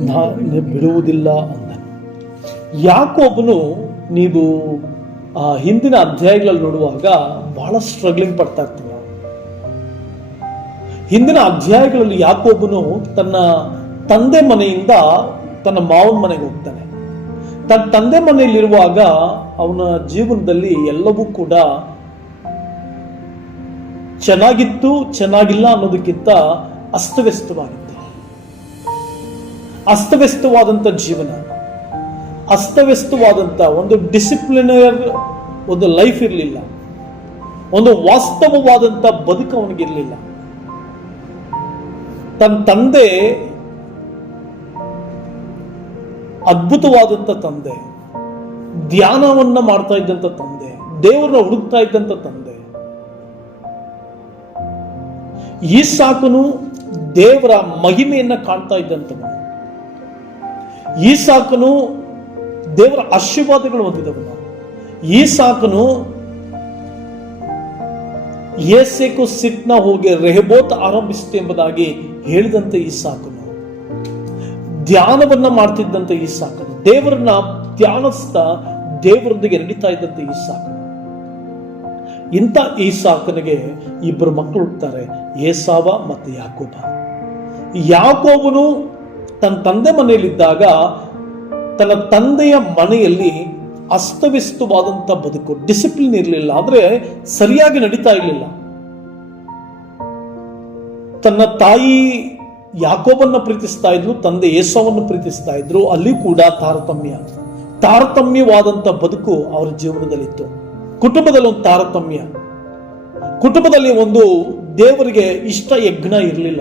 ನಾನು ಬಿಡುವುದಿಲ್ಲ ಅಂದ ಯಾಕೊಬ್ಬನು ನೀವು, ಆ, ಹಿಂದಿನ ಅಧ್ಯಾಯಗಳಲ್ಲಿ ನೋಡುವಾಗ ಬಹಳ ಸ್ಟ್ರಗ್ಲಿಂಗ್ ಪಡ್ತಾ ಇರ್ತೀವಿ ಹಿಂದಿನ ಅಧ್ಯಾಯಗಳಲ್ಲಿ ಯಾಕೊಬ್ಬನು ತನ್ನ ತಂದೆ ಮನೆಯಿಂದ ತನ್ನ ಮಾವನ ಮನೆಗೆ ಹೋಗ್ತಾನೆ. ತನ್ನ ತಂದೆ ಮನೆಯಲ್ಲಿರುವಾಗ ಅವನ ಜೀವನದಲ್ಲಿ ಎಲ್ಲವೂ ಕೂಡ ಚೆನ್ನಾಗಿತ್ತು, ಚೆನ್ನಾಗಿಲ್ಲ ಅನ್ನೋದಕ್ಕಿಂತ ಅಸ್ತವ್ಯಸ್ತವಾಗಿತ್ತು. ಅಸ್ತವ್ಯಸ್ತವಾದಂಥ ಜೀವನ ಅಸ್ತವ್ಯಸ್ತವಾದಂಥ ಒಂದು ಡಿಸಿಪ್ಲಿನರ್ ಒಂದು ಲೈಫ್ ಇರಲಿಲ್ಲ. ಒಂದು ವಾಸ್ತವವಾದಂಥ ಬದುಕು ಅವನಿಗಿರಲಿಲ್ಲ ತನ್ನ ತಂದೆ ಅದ್ಭುತವಾದಂಥ ತಂದೆ, ಧ್ಯಾನವನ್ನ ಮಾಡ್ತಾ ಇದ್ದಂಥ ತಂದೆ, ದೇವರನ್ನ ಹುಡುಕ್ತಾ ಇದ್ದಂಥ ತಂದೆ ಈ ಸಾಕನು ದೇವರ ಮಹಿಮೆಯನ್ನ ಕಾಣ್ತಾ ಇದ್ದಂಥವನು. ಈ ಸಾಕನು ದೇವರ ಆಶೀರ್ವಾದಗಳು ಹೊಂದಿದವನು. ಈ ಸಾಕನು ಏಸೆಕು ಸಿಟ್ನ ಹೋಗಿ ರೆಹಬೋತ್ ಆರಂಭಿಸಿತು ಎಂಬುದಾಗಿ ಹೇಳಿದಂತೆ ಈ ಸಾಕನು ಧ್ಯಾನವನ್ನ ಮಾಡ್ತಿದ್ದಂತೆ ಈ ಸಾಕನು ದೇವರನ್ನ ಧ್ಯಾನಿಸ್ತಾ ದೇವರೊಂದಿಗೆ ನಡೀತಾ ಇದ್ದಂತೆ ಈ ಸಾಕನು ಇಂಥ ಈ ಸಾಕನಿಗೆ ಇಬ್ಬರು ಮಕ್ಕಳು ಹುಡ್ತಾರೆ ಏಸಾವ ಮತ್ತು ಯಾಕೋಬ. ಯಾಕೋಬನು ತನ್ನ ತಂದೆ ಮನೆಯಲ್ಲಿದ್ದಾಗ ತನ್ನ ತಂದೆಯ ಮನೆಯಲ್ಲಿ ಅಸ್ತವ್ಯಸ್ತವಾದಂಥ ಬದುಕು ಡಿಸಿಪ್ಲಿನ್ ಇರಲಿಲ್ಲ, ಆದರೆ ಸರಿಯಾಗಿ ನಡೀತಾ ಇರಲಿಲ್ಲ. ತನ್ನ ತಾಯಿ ಯಾಕೋಬನ್ನ ಪ್ರೀತಿಸ್ತಾ ಇದ್ರು ತಂದೆ ಏಸವನ್ನು ಪ್ರೀತಿಸ್ತಾ ಇದ್ರು ಅಲ್ಲಿ ಕೂಡ ತಾರತಮ್ಯ. ತಾರತಮ್ಯವಾದಂಥ ಬದುಕು ಅವರ ಜೀವನದಲ್ಲಿತ್ತು. ಕುಟುಂಬದಲ್ಲಿ ಒಂದು ತಾರತಮ್ಯ. ಕುಟುಂಬದಲ್ಲಿ ಒಂದು ದೇವರಿಗೆ ಇಷ್ಟ ಯಜ್ಞ ಇರಲಿಲ್ಲ.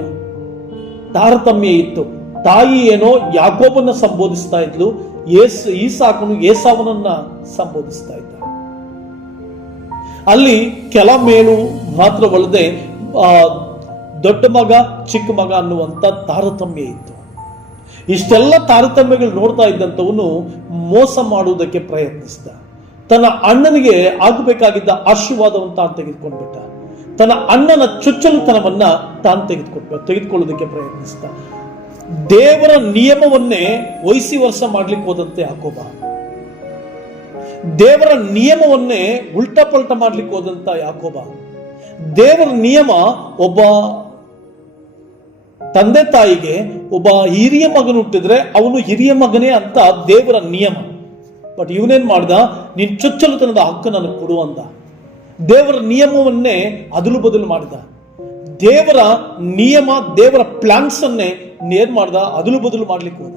ತಾರತಮ್ಯ ಇತ್ತು. ತಾಯಿ ಏನೋ ಯಾಕೋಬನ್ನ ಸಂಬೋಧಿಸ್ತಾ ಇದ್ಲು. ಏಸ್, ಈಸಾಕನು ಏಸಾವನನ್ನ ಸಂಬೋಧಿಸ್ತಾ ಇದ್ದ. ಅಲ್ಲಿ ಕೆಲ ಮೇಲು ಮಾತ್ರವಲ್ಲದೆ ದೊಡ್ಡ ಮಗ, ಚಿಕ್ಕ ಮಗ ಅನ್ನುವಂಥ ತಾರತಮ್ಯ ಇತ್ತು. ಇಷ್ಟೆಲ್ಲ ತಾರತಮ್ಯಗಳು ನೋಡ್ತಾ ಇದ್ದಂಥವನು ಮೋಸ ಮಾಡುವುದಕ್ಕೆ ಪ್ರಯತ್ನಿಸಿದ. ತನ್ನ ಅಣ್ಣನಿಗೆ ಆಗಬೇಕಾಗಿದ್ದ ಆಶೀರ್ವಾದವನ್ನು ತಾನು ತೆಗೆದುಕೊಂಡ್ಬಿಟ್ಟ. ತನ್ನ ಅಣ್ಣನ ಚುಚ್ಚಲುತನವನ್ನ ತಾನು ತೆಗೆದುಕೊಟ್ಟ ತೆಗೆದುಕೊಳ್ಳೋದಕ್ಕೆ ಪ್ರಯತ್ನಿಸಿದ ದೇವರ ನಿಯಮವನ್ನೇ ವಹಿಸಿ ವರ್ಷ ಮಾಡ್ಲಿಕ್ಕೆ ಹೋದಂತೆ ಯಾಕೋಬ. ದೇವರ ನಿಯಮವನ್ನೇ ಉಲ್ಟಾ ಪಲ್ಟ ಮಾಡ್ಲಿಕ್ಕೆ ಹೋದಂತ ಯಾಕೋಬ. ದೇವರ ನಿಯಮ ಒಬ್ಬ ತಂದೆ ತಾಯಿಗೆ, ಒಬ್ಬ ಹಿರಿಯ ಮಗನು ಹುಟ್ಟಿದ್ರೆ ಅವನು ಹಿರಿಯ ಮಗನೇ ಅಂತ ದೇವರ ನಿಯಮ. ಬಟ್ ಇವನೇನ್ ಮಾಡ್ದ? ನೀನ್ ಚೊಚ್ಚಲುತನದ ಹಕ್ಕು ನನಗೆ ಕೊಡು ಅಂದ. ದೇವರ ನಿಯಮವನ್ನೇ ಅದಲು ಬದಲು ಮಾಡಿದ. ದೇವರ ನಿಯಮ, ದೇವರ ಪ್ಲಾನ್ಸ್ ಅನ್ನೇ ಮಾಡ್ದ? ಅದಲು ಬದಲು ಮಾಡ್ಲಿಕ್ಕೆ ಹೋದ.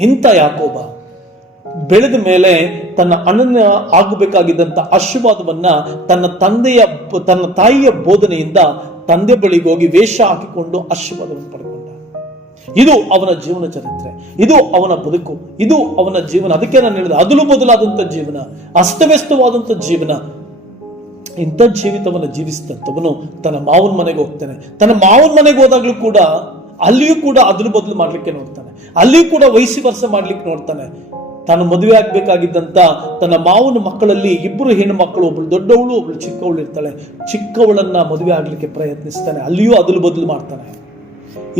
ಇಂಥ ಯಾಕೋಬ ಬೆಳೆದ ಮೇಲೆ ತನ್ನ ಅಣ್ಣನ ಆಗಬೇಕಾಗಿದ್ದಂತ ಆಶೀರ್ವಾದವನ್ನ ತನ್ನ ತಂದೆಯ, ತನ್ನ ತಾಯಿಯ ಬೋಧನೆಯಿಂದ ತಂದೆ ಬಳಿಗೆ ಹೋಗಿ ವೇಷ ಹಾಕಿಕೊಂಡು ಆಶೀರ್ವಾದವನ್ನು ಪಡ್ಕೊಂಡ ಇದು ಅವನ ಜೀವನ ಚರಿತ್ರೆ, ಇದು ಅವನ ಬದುಕು, ಇದು ಅವನ ಜೀವನ. ಅದಕ್ಕೆ ನಾನು ಹೇಳಿದೆ ಅದಲು ಬದಲಾದಂತ ಜೀವನ, ಅಸ್ತವ್ಯಸ್ತವಾದಂತ ಜೀವನ. ಇಂಥ ಜೀವಿತವನ್ನು ಜೀವಿಸಿದಂಥವನು ತನ್ನ ಮಾವನ ಮನೆಗೆ ಹೋಗ್ತಾನೆ. ತನ್ನ ಮಾವನ ಮನೆಗೆ ಹೋದಾಗ್ಲೂ ಕೂಡ ಅಲ್ಲಿಯೂ ಕೂಡ ಅದಲು ಬದಲು ಮಾಡ್ಲಿಕ್ಕೆ ನೋಡ್ತಾನೆ. ಅಲ್ಲಿಯೂ ಕೂಡ ವಯಸ್ಸಿ ವರ್ಷ ಮಾಡ್ಲಿಕ್ಕೆ ನೋಡ್ತಾನೆ. ತಾನು ಮದುವೆ ಆಗ್ಬೇಕಾಗಿದ್ದಂತ ತನ್ನ ಮಾವನ ಮಕ್ಕಳಲ್ಲಿ ಇಬ್ಬರು ಹೆಣ್ಣು ಮಕ್ಕಳು, ಒಬ್ಳು ದೊಡ್ಡವಳು, ಒಬ್ಳು ಚಿಕ್ಕವಳು ಇರ್ತಾಳೆ. ಚಿಕ್ಕವಳನ್ನ ಮದುವೆ ಆಗ್ಲಿಕ್ಕೆ ಪ್ರಯತ್ನಿಸ್ತಾನೆ. ಅಲ್ಲಿಯೂ ಅದಲು ಬದಲು ಮಾಡ್ತಾನೆ.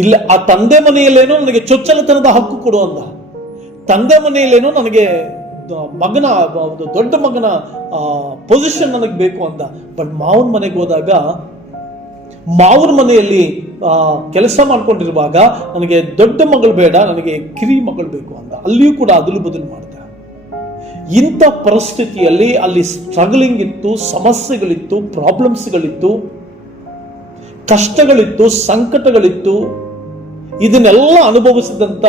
ಇಲ್ಲ, ಆ ತಂದೆ ಮನೆಯಲ್ಲೇನೋ ನನಗೆ ಚೊಚ್ಚಲತನದ ಹಕ್ಕು ಕೊಡು ಅಂದ. ತಂದೆ ಮನೆಯಲ್ಲೇನೋ ನನಗೆ ಮಗನ, ಒಂದು ದೊಡ್ಡ ಮಗನ ಪೊಸಿಷನ್ ನನಗೆ ಬೇಕು ಅಂದ. ಬಟ್ ಮಾವನ ಮನೆಗೆ ಹೋದಾಗ, ಮಾವನ ಮನೆಯಲ್ಲಿ ಕೆಲಸ ಮಾಡ್ಕೊಂಡಿರುವಾಗ ನನಗೆ ದೊಡ್ಡ ಮಗಳು ಬೇಡ, ನನಗೆ ಕಿರಿ ಮಗಳು ಬೇಕು ಅಂದ. ಅಲ್ಲಿಯೂ ಕೂಡ ಅದಲು ಬದಲು ಮಾಡ್ದ. ಇಂಥ ಪರಿಸ್ಥಿತಿಯಲ್ಲಿ ಅಲ್ಲಿ ಸ್ಟ್ರಗಲಿಂಗ್ ಇತ್ತು, ಸಮಸ್ಯೆಗಳಿತ್ತು ಪ್ರಾಬ್ಲಮ್ಸ್ಗಳಿತ್ತು ಕಷ್ಟಗಳಿತ್ತು, ಸಂಕಟಗಳಿತ್ತು, ಇದನ್ನೆಲ್ಲ ಅನುಭವಿಸಿದಂತ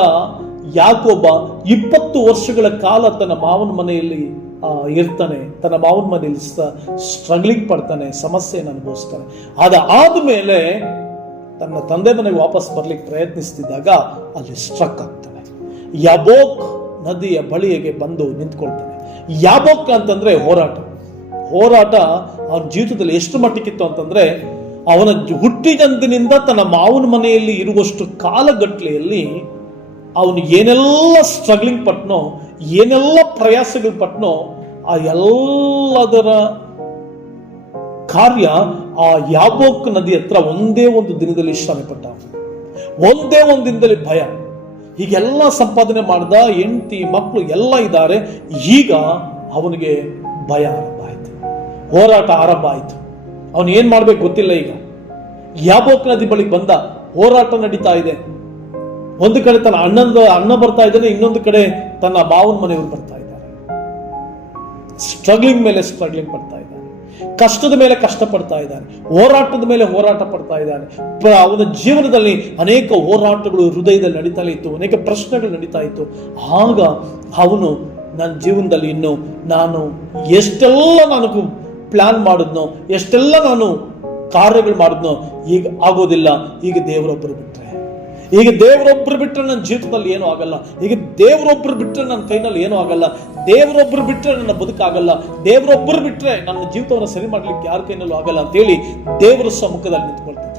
ಯಾಕೊಬ್ಬ ಇಪ್ಪತ್ತು ವರ್ಷಗಳ ಕಾಲ ತನ್ನ ಮಾವನ ಮನೆಯಲ್ಲಿ ಇರ್ತಾನೆ. ತನ್ನ ಮಾವನ ಮನೆಯಲ್ಲಿ ಸ್ಟ್ರಗ್ಲಿಂಗ್ ಪಡ್ತಾನೆ ಸಮಸ್ಯೆಯನ್ನು ಅನುಭವಿಸ್ತಾನೆ. ಅದಾದ ಮೇಲೆ ತನ್ನ ತಂದೆ ಮನೆಗೆ ವಾಪಸ್ ಬರ್ಲಿಕ್ಕೆ ಪ್ರಯತ್ನಿಸ್ತಿದ್ದಾಗ ಅಲ್ಲಿ ಸ್ಟ್ರಕ್ ಆಗ್ತಾನೆ. ಯಾಬೋಕ್ ನದಿಯ ಬಳಿಯಗೆ ಬಂದು ನಿಂತ್ಕೊಳ್ತಾನೆ. ಯಾಬೋಕ್ ಅಂತಂದ್ರೆ ಹೋರಾಟ. ಹೋರಾಟ ಅವನ ಜೀವಿತದಲ್ಲಿ ಎಷ್ಟು ಮಟ್ಟಕ್ಕಿತ್ತು ಅಂತಂದ್ರೆ ಅವನ ಹುಟ್ಟಿದಂದಿನಿಂದ ತನ್ನ ಮಾವನ ಮನೆಯಲ್ಲಿ ಇರುವಷ್ಟು ಕಾಲಗಟ್ಟಲೆಯಲ್ಲಿ ಅವನು ಏನೆಲ್ಲ ಸ್ಟ್ರಗ್ಲಿಂಗ್ ಪಟ್ನೋ, ಏನೆಲ್ಲ ಪ್ರಯಾಸಗಳು ಪಟ್ನೋ, ಆ ಎಲ್ಲದರ ಕಾರ್ಯ ಆ ಯಾಬೋಕ್ ನದಿ ಹತ್ರ ಒಂದೇ ಒಂದು ದಿನದಲ್ಲಿ ಶ್ರಮಪಟ್ಟ ಒಂದೇ ಒಂದು ದಿನದಲ್ಲಿ ಭಯ. ಹೀಗೆಲ್ಲ ಸಂಪಾದನೆ ಮಾಡಿದ ಹೆಂಡತಿ ಮಕ್ಕಳು ಎಲ್ಲ ಇದ್ದಾರೆ. ಈಗ ಅವನಿಗೆ ಭಯ ಆರಂಭ ಆಯಿತು. ಹೋರಾಟ ಆರಂಭ ಆಯ್ತು. ಅವನು ಏನು ಮಾಡ್ಬೇಕು ಗೊತ್ತಿಲ್ಲ ಈಗ. ಯಾಬೋಕ್ ನದಿ ಬಳಿಗೆ ಬಂದ, ಹೋರಾಟ ನಡೀತಾ ಇದೆ. ಒಂದು ಕಡೆ ತನ್ನ ಅಣ್ಣಂದ, ಅಣ್ಣ ಬರ್ತಾ ಇದ್ದಾನೆ ಇನ್ನೊಂದು ಕಡೆ ತನ್ನ ಬಾವನ ಮನೆಯವರು ಬರ್ತಾ ಇದ್ದಾರೆ. ಸ್ಟ್ರಗ್ಲಿಂಗ್ ಮೇಲೆ ಸ್ಟ್ರಗ್ಲಿಂಗ್ ಪಡ್ತಾ ಇದ್ದಾರೆ. ಕಷ್ಟದ ಮೇಲೆ ಕಷ್ಟ ಪಡ್ತಾ ಇದ್ದಾನೆ ಹೋರಾಟದ ಮೇಲೆ ಹೋರಾಟ ಪಡ್ತಾ ಇದ್ದಾನೆ ಅವನ ಜೀವನದಲ್ಲಿ ಅನೇಕ ಹೋರಾಟಗಳು ಹೃದಯದಲ್ಲಿ ನಡೀತಾ ಇತ್ತು, ಅನೇಕ ಪ್ರಶ್ನೆಗಳು ನಡೀತಾ ಇತ್ತು. ಆಗ ಅವನು, ನನ್ನ ಜೀವನದಲ್ಲಿ ಇನ್ನು ನಾನು ಎಷ್ಟೆಲ್ಲ ನಾನು ಪ್ಲಾನ್ ಮಾಡಿದ್ನೋ, ಎಷ್ಟೆಲ್ಲ ನಾನು ಕಾರ್ಯಗಳು ಮಾಡಿದ್ನೋ, ಈಗ ಆಗೋದಿಲ್ಲ. ಈಗ ದೇವರೊಬ್ಬರು ಬಿಟ್ಟರೆ ಈಗ ದೇವರೊಬ್ಬರು ಬಿಟ್ಟರೆ ನನ್ನ ಜೀವನದಲ್ಲಿ ಏನೂ ಆಗಲ್ಲ. ಈಗ ದೇವರೊಬ್ಬರು ಬಿಟ್ಟರೆ ನನ್ನ ಕೈನಲ್ಲಿ ಏನೂ ಆಗಲ್ಲ. ದೇವರೊಬ್ಬರು ಬಿಟ್ಟರೆ ನನ್ನ ಬದುಕಾಗಲ್ಲ. ದೇವರೊಬ್ಬರು ಬಿಟ್ಟರೆ ನನ್ನ ಜೀವಿತವನ್ನು ಸರಿ ಮಾಡಲಿಕ್ಕೆ ಯಾರ ಕೈನಲ್ಲೂ ಆಗಲ್ಲ ಅಂತೇಳಿ ದೇವರ ಸಮ್ಮುಖದಲ್ಲಿ ನಿಂತ್ಕೊಳ್ತಾರೆ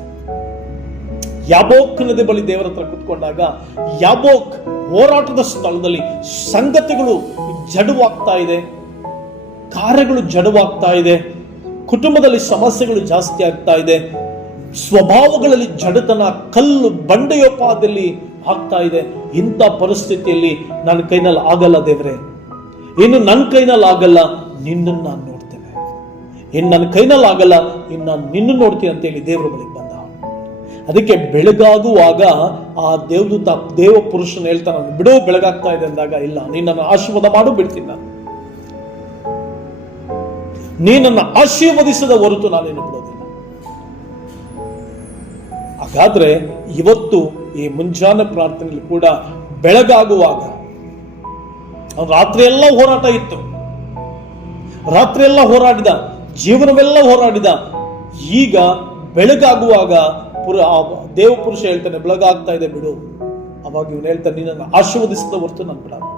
ಯಾಬೋಕ್ ನದಿ ಬಳಿ ದೇವರ ಹತ್ರ ಕುತ್ಕೊಂಡಾಗ ಯಾಬೋಕ್ ಹೋರಾಟದ ಸ್ಥಳದಲ್ಲಿ ಸಂಗತಿಗಳು ಜಡುವಾಗ್ತಾ ಇದೆ. ಕಾರ್ಯಗಳು ಜಡವಾಗ್ತಾ ಇದೆ. ಕುಟುಂಬದಲ್ಲಿ ಸಮಸ್ಯೆಗಳು ಜಾಸ್ತಿ ಆಗ್ತಾ ಇದೆ. ಸ್ವಭಾವಗಳಲ್ಲಿ ಜಡತನ ಕಲ್ಲು ಬಂಡೆಯೋಪಾದಲ್ಲಿ ಆಗ್ತಾ ಇದೆ. ಇಂಥ ಪರಿಸ್ಥಿತಿಯಲ್ಲಿ ನನ್ನ ಕೈನಲ್ಲಿ ಆಗಲ್ಲ ದೇವ್ರೆ. ಇನ್ನು ನನ್ನ ಕೈನಲ್ಲಿ ಆಗಲ್ಲ, ನಿನ್ನನ್ನು ನಾನು ನೋಡ್ತೇನೆ. ಇನ್ನು ನನ್ನ ಕೈನಲ್ಲಿ ಆಗಲ್ಲ, ಇನ್ನು ನಾನು ನಿನ್ನ ನೋಡ್ತೀನಿ ಅಂತೇಳಿ ದೇವರ ಬಳಿಗೆ ಬಂದ. ಅದಕ್ಕೆ ಬೆಳಗಾಗುವಾಗ ಆ ದೇವದೂತ ದೇವ ಪುರುಷನ ಹೇಳ್ತಾನೆ, ಬಿಡೋ, ಬೆಳಗಾಗ್ತಾ ಇದೆ ಅಂದಾಗ, ಇಲ್ಲ ನಿನ್ನನ್ನು ನನ್ನ ಆಶೀರ್ವಾದ ಮಾಡು, ಬಿಡ್ತೀನಿ ನಾನು. ನೀನನ್ನು ಆಶೀರ್ವದಿಸದ ಹೊರತು ನಾನೇನು ಬಿಡೋದಿಲ್ಲ. ಹಾಗಾದ್ರೆ ಇವತ್ತು ಈ ಮುಂಜಾನೆ ಪ್ರಾರ್ಥನೆಯಲ್ಲಿ ಕೂಡ ಬೆಳಗಾಗುವಾಗ ರಾತ್ರಿ ಎಲ್ಲ ಹೋರಾಟ ಇತ್ತು. ರಾತ್ರಿ ಎಲ್ಲ ಹೋರಾಡಿದ, ಜೀವನವೆಲ್ಲ ಹೋರಾಡಿದ. ಈಗ ಬೆಳಗಾಗುವಾಗ ಪುರ ದೇವ ಪುರುಷ ಹೇಳ್ತಾನೆ, ಬೆಳಗಾಗ್ತಾ ಇದೆ ಬಿಡು. ಅವಾಗ ಇವನು ಹೇಳ್ತಾನೆ, ನೀನನ್ನು ಆಶೀರ್ವದಿಸಿದ ಹೊರತು ನಾನು ಬಿಡಲ್ಲ.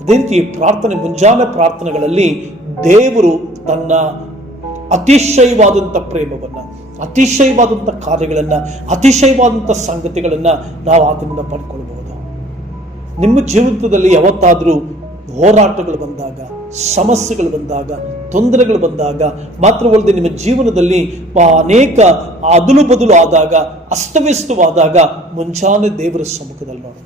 ಅದೇ ರೀತಿ ಪ್ರಾರ್ಥನೆ, ಮುಂಜಾನೆ ಪ್ರಾರ್ಥನೆಗಳಲ್ಲಿ ದೇವರು ತನ್ನ ಅತಿಶಯವಾದಂಥ ಪ್ರೇಮವನ್ನು, ಅತಿಶಯವಾದಂಥ ಕಾರ್ಯಗಳನ್ನು, ಅತಿಶಯವಾದಂಥ ಸಂಗತಿಗಳನ್ನು ನಾವು ಆತನಿಂದ ಪಡ್ಕೊಳ್ಬಹುದು. ನಿಮ್ಮ ಜೀವಿತದಲ್ಲಿ ಯಾವತ್ತಾದರೂ ಹೋರಾಟಗಳು ಬಂದಾಗ, ಸಮಸ್ಯೆಗಳು ಬಂದಾಗ, ತೊಂದರೆಗಳು ಬಂದಾಗ, ಮಾತ್ರವಲ್ಲದೆ ನಿಮ್ಮ ಜೀವನದಲ್ಲಿ ಅನೇಕ ಅದಲು ಬದಲು ಆದಾಗ, ಅಸ್ತವ್ಯಸ್ತವಾದಾಗ ಮುಂಜಾನೆ ದೇವರ ಸಮ್ಮುಖದಲ್ಲಿ ನೋಡಿ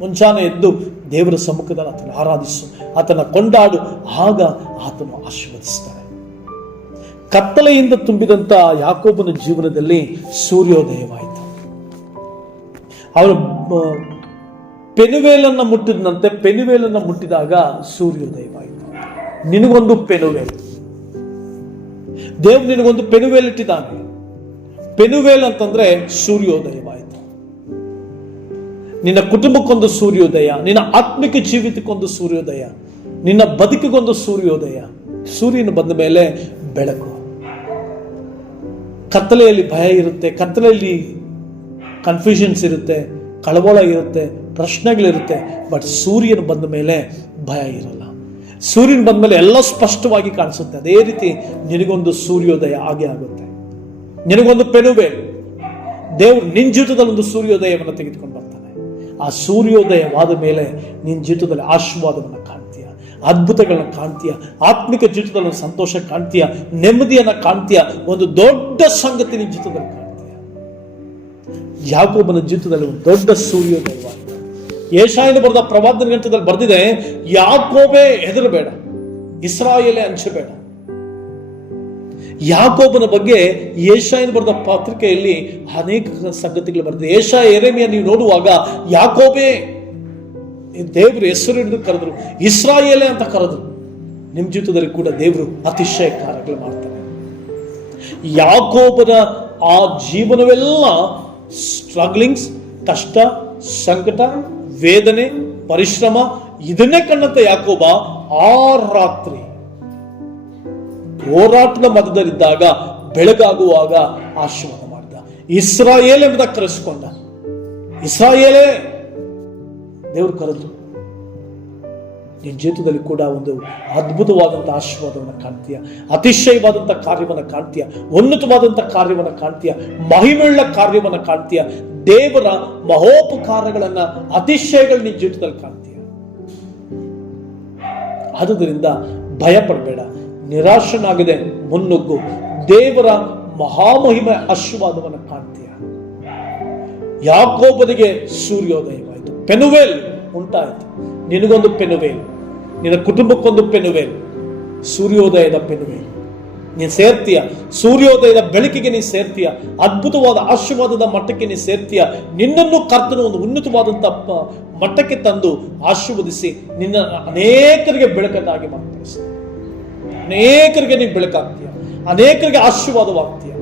ಮುಂಜಾನೆ ಎದ್ದು ದೇವರ ಸಮ್ಮುಖದಲ್ಲಿ ಆತನ ಆರಾಧಿಸು, ಆತನ ಕೊಂಡಾಡು, ಆಗ ಆತನು ಆಶೀರ್ವದಿಸ್ತಾನೆ ಕತ್ತಲೆಯಿಂದ ತುಂಬಿದಂತ ಯಾಕೋಬನ ಜೀವನದಲ್ಲಿ ಸೂರ್ಯೋದಯವಾಯಿತು. ಪೆನುವೇಲನ್ನು ಪೆನುವೇಲನ್ನ ಮುಟ್ಟಿದಂತೆ ಪೆನುವೇಲನ್ನ ಮುಟ್ಟಿದಾಗ ಸೂರ್ಯೋದಯವಾಯಿತು. ನಿನಗೊಂದು ಪೆನುವೇಲ್. ದೇವ್ ನಿನಗೊಂದು ಪೆನುವೇಲ್ ಇಟ್ಟಿದ್ದಾನೆ. ಪೆನುವೇಲ್ ಅಂತಂದ್ರೆ ಸೂರ್ಯೋದಯವಾಯಿತು. ನಿನ್ನ ಕುಟುಂಬಕ್ಕೊಂದು ಸೂರ್ಯೋದಯ, ನಿನ್ನ ಆತ್ಮಿಕ ಜೀವಿತಕ್ಕೊಂದು ಸೂರ್ಯೋದಯ, ನಿನ್ನ ಬದುಕಿಗೊಂದು ಸೂರ್ಯೋದಯ, ಸೂರ್ಯನು ಬಂದ ಮೇಲೆ ಬೆಳಕು. ಕತ್ತಲೆಯಲ್ಲಿ ಭಯ ಇರುತ್ತೆ, ಕತ್ತಲೆಯಲ್ಲಿ ಕನ್ಫ್ಯೂಷನ್ಸ್ ಇರುತ್ತೆ, ಕಳವಳ ಇರುತ್ತೆ, ಪ್ರಶ್ನೆಗಳಿರುತ್ತೆ ಬಟ್ ಸೂರ್ಯನ ಬಂದ ಮೇಲೆ ಭಯ ಇರಲ್ಲ. ಸೂರ್ಯನ ಬಂದ ಮೇಲೆ ಎಲ್ಲ ಸ್ಪಷ್ಟವಾಗಿ ಕಾಣಿಸುತ್ತೆ. ಅದೇ ರೀತಿ ನಿನಗೊಂದು ಸೂರ್ಯೋದಯ ಹಾಗೆ ಆಗುತ್ತೆ. ನಿನಗೊಂದು ಪೆನುವೆ. ದೇವ್ರು ನಿನ್ನ ಜೀವಿತದಲ್ಲಿ ಒಂದು ಸೂರ್ಯೋದಯವನ್ನು ತೆಗೆದುಕೊಂಡು ಬರ್ತಾನೆ. ಆ ಸೂರ್ಯೋದಯವಾದ ಮೇಲೆ ನಿನ್ನ ಜೀವಿತದಲ್ಲಿ ಆಶೀರ್ವಾದವನ್ನು ಕಾಣ್ತೀಯ, ಅದ್ಭುತಗಳನ್ನ ಕಾಣ್ತೀಯ, ಆತ್ಮಿಕ ಜೀವಿತದಲ್ಲಿ ಸಂತೋಷ ಕಾಣ್ತೀಯ, ನೆಮ್ಮದಿಯನ್ನ ಕಾಣ್ತೀಯ, ಒಂದು ದೊಡ್ಡ ಸಂಗತಿ ನಿನ್ನ ಜೀವಿತದಲ್ಲಿ ಕಾಣ್ತೀಯ. ಯಾಕೋಬನ ಜೀವಿತದಲ್ಲಿ ಒಂದು ದೊಡ್ಡ ಸೂರ್ಯೋದಯವಾಗಿದೆ. ಏಷಾಯನ ಬರೆದ ಪ್ರವಾದನ ಗ್ರಂಥದಲ್ಲಿ ಬರೆದಿದೆ, ಯಾಕೋಬೇ ಹೆದರಬೇಡ, ಇಸ್ರಾಯೇಲೇ ಅಂಚಬೇಡ ಯಾಕೋಬನ ಬಗ್ಗೆ ಏಷಾಯನ ಬರೆದ ಪಾತ್ರಿಕೆಯಲ್ಲಿ ಅನೇಕ ಸಂಗತಿಗಳು ಬರ್ತದೆ. ಏಷಾ ಎರೆಮಿಯ ನೀವು ನೋಡುವಾಗ ಯಾಕೋಬೇ ದೇವರು ಹೆಸರು ಹಿಡಿದು ಕರೆದ್ರು, ಇಸ್ರಾಯೇಲೆ ಅಂತ ಕರೆದ್ರು. ನಿಮ್ಮ ಜೀವಿತದಲ್ಲಿ ಕೂಡ ದೇವರು ಅತಿಶಯ ಕಾರ್ಯಗಳು ಮಾಡ್ತಾರೆ. ಯಾಕೋಬನ ಆ ಜೀವನವೆಲ್ಲ ಸ್ಟ್ರಗ್ಲಿಂಗ್ಸ್ ಕಷ್ಟ, ಸಂಕಟ, ವೇದನೆ, ಪರಿಶ್ರಮ, ಇದನ್ನೇ ಕಂಡಂತೆ ಯಾಕೋಬ ಆ ರಾತ್ರಿ ಹೋರಾಟದ ಮಧ್ಯದಲ್ಲಿದ್ದಾಗ ಬೆಳಗಾಗುವಾಗ ಆಶೀರ್ವಾದ ಮಾಡಿದ. ಇಸ್ರಾಯೇಲ್ ಎಂಬುದ ಕರೆಸಿಕೊಂಡ. ಇಸ್ರಾಯೇಲೇ ದೇವರು ಕರೆದು. ನಿನ್ನ ಜೀವಿತದಲ್ಲಿ ಕೂಡ ಒಂದು ಅದ್ಭುತವಾದಂಥ ಆಶೀರ್ವಾದವನ್ನು ಕಾಣ್ತೀಯ. ಅತಿಶಯವಾದಂಥ ಕಾರ್ಯವನ್ನು ಕಾಣ್ತೀಯ. ಉನ್ನತವಾದಂಥ ಕಾರ್ಯವನ್ನು ಕಾಣ್ತೀಯ. ಮಹಿಮೆಳ್ಳ ಕಾರ್ಯವನ್ನು ಕಾಣ್ತೀಯ. ದೇವರ ಮಹೋಪಕಾರಗಳನ್ನು ಅತಿಶಯಗಳು ನಿನ್ನ ಜೀವಿತದಲ್ಲಿ ಕಾಣ್ತೀಯ. ಆದುದರಿಂದ ಭಯ ಪಡಬೇಡ ನಿರಾಶನಾಗದೆ ಮುನ್ನುಗ್ಗು. ದೇವರ ಮಹಾಮಹಿಮೆ ಆಶೀರ್ವಾದವನ್ನು ಕಾಣ್ತೀಯ. ಯಾಕೋಬನಿಗೆ ಸೂರ್ಯೋದಯವಾಯಿತು. ಪೆನುವೇಲ್ ಉಂಟಾಯಿತು. ನಿನಗೊಂದು ಪೆನುವೇಲ್, ನಿನ್ನ ಕುಟುಂಬಕ್ಕೊಂದು ಪೆನುವೇಲ್, ಸೂರ್ಯೋದಯದ ಪೆನುವೇಲ್. ನೀನು ಸೇರ್ತೀಯ. ಸೂರ್ಯೋದಯದ ಬೆಳಕಿಗೆ ನೀನು ಸೇರ್ತೀಯ. ಅದ್ಭುತವಾದ ಆಶೀರ್ವಾದದ ಮಟ್ಟಕ್ಕೆ ನೀನು ಸೇರ್ತೀಯ. ನಿನ್ನನ್ನು ಕರ್ತನು ಒಂದು ಉನ್ನತವಾದಂಥ ಮಟ್ಟಕ್ಕೆ ತಂದು ಆಶೀರ್ವದಿಸಿ ನಿನ್ನ ಅನೇಕರಿಗೆ ಬೆಳಕನ್ನಾಗಿ ಮಾರ್ಪಡಿಸ್ತಾನೆ ಅನೇಕರಿಗೆ ನೀವು ಬೆಳಕಾಗ್ತೀಯ. ಅನೇಕರಿಗೆ ಆಶೀರ್ವಾದವಾಗ್ತೀಯ.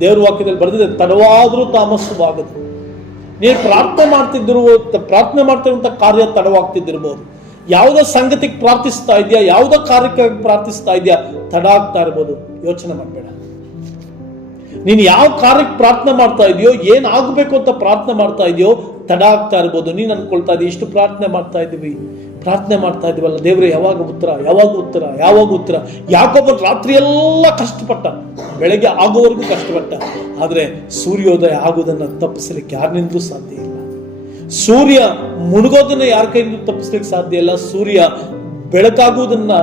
ದೇವ್ರ ವಾಕ್ಯದಲ್ಲಿ ಬರೆದಿದೆ, ತಡವಾದರೂ ತಾಮಸವಾಗದು. ನೀನು ಪ್ರಾರ್ಥನೆ ಮಾಡ್ತಿದ್ದಿರುವ, ಪ್ರಾರ್ಥನೆ ಮಾಡ್ತಿರುವಂಥ ಕಾರ್ಯ ತಡವಾಗ್ತಿದ್ದಿರ್ಬೋದು. ಯಾವುದೋ ಸಂಗತಿಗೆ ಪ್ರಾರ್ಥಿಸ್ತಾ ಇದೆಯಾ, ಯಾವುದೋ ಕಾರ್ಯಕ್ಕೆ ಪ್ರಾರ್ಥಿಸ್ತಾ ಇದೆಯಾ ತಡ ಆಗ್ತಾ ಇರ್ಬೋದು. ಯೋಚನೆ ಮಾಡಬೇಡ. ನೀನು ಯಾವ ಕಾರ್ಯಕ್ಕೆ ಪ್ರಾರ್ಥನೆ ಮಾಡ್ತಾ ಇದೆಯೋ ಏನಾಗಬೇಕು ಅಂತ ಪ್ರಾರ್ಥನೆ ಮಾಡ್ತಾ ಇದೆಯೋ ತಡ ಆಗ್ತಾ ಇರ್ಬೋದು. ನೀನು ಅನ್ಕೊಳ್ತಾ ಇದೀಯ, ಇಷ್ಟು ಪ್ರಾರ್ಥನೆ ಮಾಡ್ತಾ ಇದೀವಿ ಪ್ರಾರ್ಥನೆ ಮಾಡ್ತಾ ಇದ್ದೀವಲ್ಲ, ದೇವರು, ಯಾವಾಗ ಉತ್ತರ ಯಾವಾಗ ಉತ್ತರ ಯಾವಾಗ ಉತ್ತರ? ಯಾಕೊಬ್ಬ ರಾತ್ರಿ ಎಲ್ಲ ಕಷ್ಟಪಟ್ಟ, ಬೆಳಗ್ಗೆ ಆಗೋವರೆಗೂ ಕಷ್ಟಪಟ್ಟ. ಆದರೆ ಸೂರ್ಯೋದಯ ಆಗುವುದನ್ನು ತಪ್ಪಿಸಲಿಕ್ಕೆ ಯಾರಿನಿಂದಲೂ ಸಾಧ್ಯ ಇಲ್ಲ. ಸೂರ್ಯ ಮುಳುಗೋದನ್ನು ಯಾರ ಕೈಯಿಂದ ತಪ್ಪಿಸ್ಲಿಕ್ಕೆ ಸಾಧ್ಯ ಇಲ್ಲ. ಸೂರ್ಯ ಬೆಳಕಾಗುವುದನ್ನು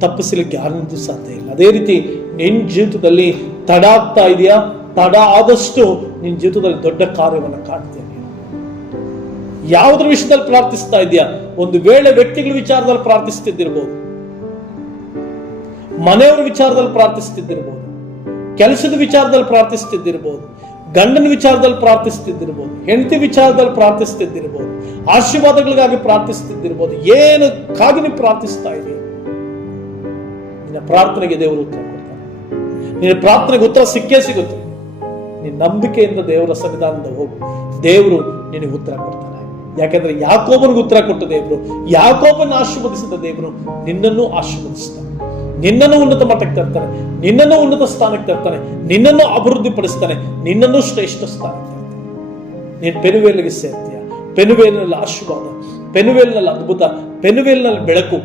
ತಪ್ಪಿಸಲಿಕ್ಕೆ ಯಾರಿಂದ ಸಾಧ್ಯ ಇಲ್ಲ. ಅದೇ ರೀತಿ ನಿನ್ನ ಜೀವಿತದಲ್ಲಿ ತಡ ಆಗ್ತಾ ಇದೆಯಾ? ತಡ ಆದಷ್ಟು ನಿನ್ನ ಜೀವಿತದಲ್ಲಿ ದೊಡ್ಡ ಕಾರ್ಯವನ್ನು ಕಾಣ್ತೇನೆ ಯಾವುದ್ರ ವಿಷಯದಲ್ಲಿ ಪ್ರಾರ್ಥಿಸ್ತಾ ಇದೆಯಾ? ಒಂದು ವೇಳೆ ವ್ಯಕ್ತಿಗಳ ವಿಚಾರದಲ್ಲಿ ಪ್ರಾರ್ಥಿಸ್ತಿದ್ದಿರ್ಬೋದು. ಮನೆಯವರ ವಿಚಾರದಲ್ಲಿ ಪ್ರಾರ್ಥಿಸ್ತಿದ್ದಿರ್ಬೋದು. ಕೆಲಸದ ವಿಚಾರದಲ್ಲಿ ಪ್ರಾರ್ಥಿಸ್ತಿದ್ದಿರ್ಬೋದು. ಗಂಡನ ವಿಚಾರದಲ್ಲಿ ಪ್ರಾರ್ಥಿಸ್ತಿದ್ದಿರ್ಬೋದು. ಹೆಂಡತಿ ವಿಚಾರದಲ್ಲಿ ಪ್ರಾರ್ಥಿಸ್ತಿದ್ದಿರ್ಬೋದು. ಆಶೀರ್ವಾದಗಳಿಗಾಗಿ ಪ್ರಾರ್ಥಿಸ್ತಿದ್ದಿರ್ಬೋದು. ಏನು ನೀವು ಪ್ರಾರ್ಥಿಸ್ತಾ ಇದೆ ನಿನ್ನ ಪ್ರಾರ್ಥನೆಗೆ ದೇವರು ಉತ್ತರ ಕೊಡ್ತಾನೆ. ನಿನ್ನ ಪ್ರಾರ್ಥನೆಗೆ ಉತ್ತರ ಸಿಕ್ಕೇ ಸಿಗುತ್ತೆ. ನಿನ್ನ ನಂಬಿಕೆಯಿಂದ ದೇವರ ಸನ್ನಿಧಾನದ ಹೋಗು. ದೇವರು ನಿನಗೆ ಉತ್ತರ ಕೊಡ್ತಾನೆ. ಯಾಕಂದ್ರೆ ಯಾಕೋಬನಿಗೆ ಉತ್ತರ ಕೊಟ್ಟ ದೇವರು, ಯಾಕೋಬನ ಆಶೀರ್ವದಿಸಿದ ದೇವರು ನಿನ್ನನ್ನು ಆಶೀರ್ವದಿಸ್ತಾನೆ ನಿನ್ನನ್ನು ಉನ್ನತ ಮಟ್ಟಕ್ಕೆ ತರ್ತಾನೆ ನಿನ್ನನ್ನು ಉನ್ನತ ಸ್ಥಾನಕ್ಕೆ ತರ್ತಾನೆ ನಿನ್ನನ್ನು ಅಭಿವೃದ್ಧಿ ಪಡಿಸ್ತಾನೆ ನಿನ್ನನ್ನು ಶ್ರೇಷ್ಠ ಸ್ಥಾನಕ್ಕೆ ತರ್ತಾನೆ ನೀನು ಪೆನುವೇಲಿಗೆ ಸೇರ್ತೀಯ. ಪೆನುವೇಲಿನಲ್ಲಿ ಆಶೀರ್ವಾದ, ಪೆನುವೇಲಿನಲ್ಲಿ ಅದ್ಭುತ, ಪೆನುವೇಲಿನಲ್ಲಿ ಬೆಳಕು.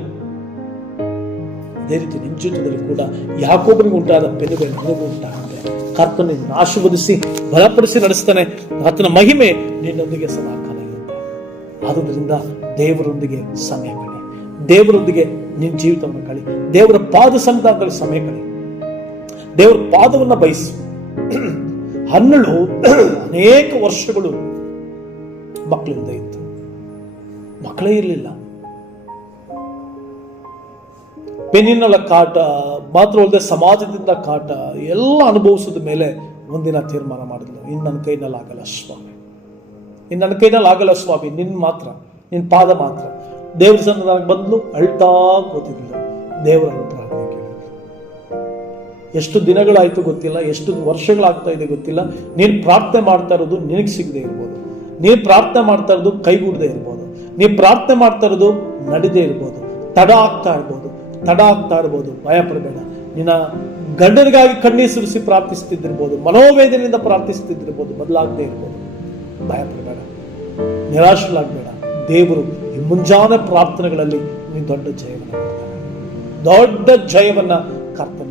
ಅದೇ ರೀತಿ ನಿನ್ನ ಜೀವಿತದಲ್ಲಿ ಕೂಡ ಯಾಕೋಬನಿಗೆ ಉಂಟಾದ ಪೆನುವೆ ನನಗೂ ಉಂಟಾಗುತ್ತೆ. ಕರ್ತನ ಆಶೀರ್ವದಿಸಿ ಬಲಪಡಿಸಿ ನಡೆಸ್ತಾನೆ. ಆತನ ಮಹಿಮೆ ನಿನ್ನೊಂದಿಗೆ ಇರುತ್ತೆ ಆದುದರಿಂದ ದೇವರೊಂದಿಗೆ ಸಮಯ ಕಳಿ ದೇವರೊಂದಿಗೆ ನಿನ್ನ ಜೀವಿತವನ್ನು ಕಳಿ ದೇವರ ಪಾದ ಸನ್ನಿಧಾನದಲ್ಲಿ ಸಮಯ ಕಳಿ ದೇವರ ಪಾದವನ್ನು ಬಯಸು. ಹನ್ನಳು ಅನೇಕ ವರ್ಷಗಳು ಮಕ್ಕಳಿಂದ ಇತ್ತು. ಮಕ್ಕಳೇ ಇರಲಿಲ್ಲ. ಪೆನ್ನಿನಳ ಕಾಟ, ಮಾತ್ರ ಅಲ್ಲದೆ ಸಮಾಜದಿಂದ ಕಾಟ, ಎಲ್ಲ ಅನುಭವಿಸಿದ ಮೇಲೆ ಒಂದಿನ ತೀರ್ಮಾನ ಮಾಡಿದ್ಲು. ಇನ್ನು ನನ್ನ ಕೈನಲ್ಲಿ ಆಗಲ್ಲ ಸ್ವಾಮಿ. ಇನ್ನು ನನ್ನ ಕೈನಲ್ಲಿ ಆಗಲ್ಲ ಸ್ವಾಮಿ, ನಿನ್ ಮಾತ್ರ ನಿನ್ನ ಪಾದ ಮಾತ್ರ. ದೇವ್ರ ಸನ್ನಿಧಾನಕ್ಕೆ ಬಂದ್ಲು, ಅಳ್ತಾ ಕೂತಿದ್ಲು. ದೇವರ ಪ್ರಾರ್ಥನೆ ಎಷ್ಟು ದಿನಗಳಾಯ್ತು ಗೊತ್ತಿಲ್ಲ, ಎಷ್ಟು ವರ್ಷಗಳಾಗ್ತಾ ಇದೆ ಗೊತ್ತಿಲ್ಲ. ನೀನು ಪ್ರಾರ್ಥನೆ ಮಾಡ್ತಾ ಇರೋದು ನಿನಗೆ ಸಿಗದೆ ಇರ್ಬೋದು. ನೀನು ಪ್ರಾರ್ಥನೆ ಮಾಡ್ತಾ ಇರೋದು ಕೈಗೂಡದೆ ಇರ್ಬೋದು. ನೀನು ಪ್ರಾರ್ಥನೆ ಮಾಡ್ತಾ ಇರೋದು ನಡೆದೇ ಇರ್ಬೋದು. ತಡ ಆಗ್ತಾ ಇರ್ಬೋದು. ತಡ ಆಗ್ತಾ ಇರ್ಬೋದು. ಭಯ ಪಡಬೇಡ. ನಿನ್ನ ಗಂಡನಿಗಾಗಿ ಕಣ್ಣೀರು ಸುರಿಸಿ ಪ್ರಾರ್ಥಿಸ್ತಿದ್ದಿರ್ಬೋದು. ಮನೋವೇದನೆಯಿಂದ ಪ್ರಾರ್ಥಿಸ್ತಿದ್ದಿರ್ಬೋದು. ಬದಲಾಗದೇ ಇರ್ಬೋದು. ಭಯ ಪಡಬೇಡ. ನಿರಾಶರಾಗಬೇಡ ದೇವರು ಈ ಮುಂಜಾನೆ ಪ್ರಾರ್ಥನೆಗಳಲ್ಲಿ ನೀನು ದೊಡ್ಡ ಜಯವನ್ನು ದೊಡ್ಡ ಜಯವನ್ನ ಕರ್ತನ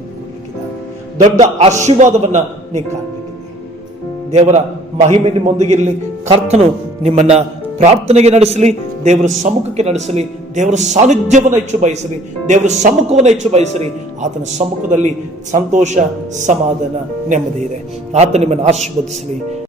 ದೊಡ್ಡ ಆಶೀರ್ವಾದವನ್ನ ನೀವು ಕಾಣಬೇಕಿದೆ. ದೇವರ ಮಹಿಮೆ ನಿಮ್ಮೊಂದಿಗಿರಲಿ ಕರ್ತನು ನಿಮ್ಮನ್ನ ಪ್ರಾರ್ಥನೆಗೆ ನಡೆಸಲಿ, ದೇವರ ಸಮ್ಮುಖಕ್ಕೆ ನಡೆಸಲಿ, ದೇವರ ಸಾನ್ನಿಧ್ಯವನ್ನು ಹೆಚ್ಚು ಬಯಸಲಿ, ದೇವರ ಸಮ್ಮುಖವನ್ನು ಹೆಚ್ಚು ಬಯಸಲಿ, ಆತನ ಸಮ್ಮುಖದಲ್ಲಿ ಸಂತೋಷ, ಸಮಾಧಾನ, ನೆಮ್ಮದಿ ಇದೆ. ಆತ ನಿಮ್ಮನ್ನು ಆಶೀರ್ವದಿಸಲಿ.